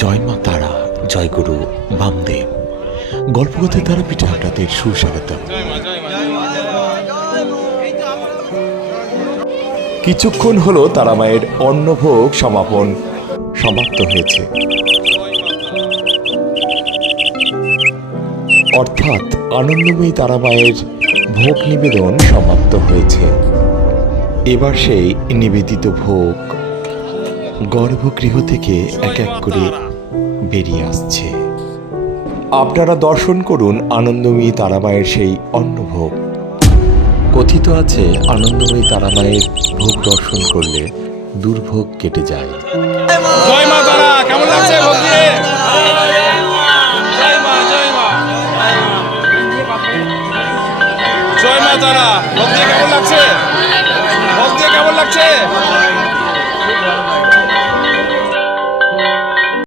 জয় মা তারা, জয় গুরু বামদেব। গল্পকথের তারাপীঠে আপনাদের সুস্বাগতম। কিছুক্ষণ হলো তারামায়ের অন্নভোগ সমাপন সমাপ্ত হয়েছে, অর্থাৎ আনন্দময়ী তারামায়ের ভোগ নিবেদন সমাপ্ত হয়েছে। এবার সেই নিবেদিত ভোগ গর্ভগৃহ থেকে এক এক করে বেরিয়ে আসছে। আপনারা দর্শন করুন আনন্দময়ী তারামায়ের সেই অন্নভোগ। কথিত আছে আনন্দময়ী তারামায়ের ভোগ দর্শন করলে দুর্ভোগ কেটে যায়। জয় মা তারা, কেমন লাগছে ভোগ দিয়ে? জয় মা, জয় মা, জয় মা তারা। ভোগ দিয়ে কেমন লাগছে? ভোগ দিয়ে কেমন লাগছে?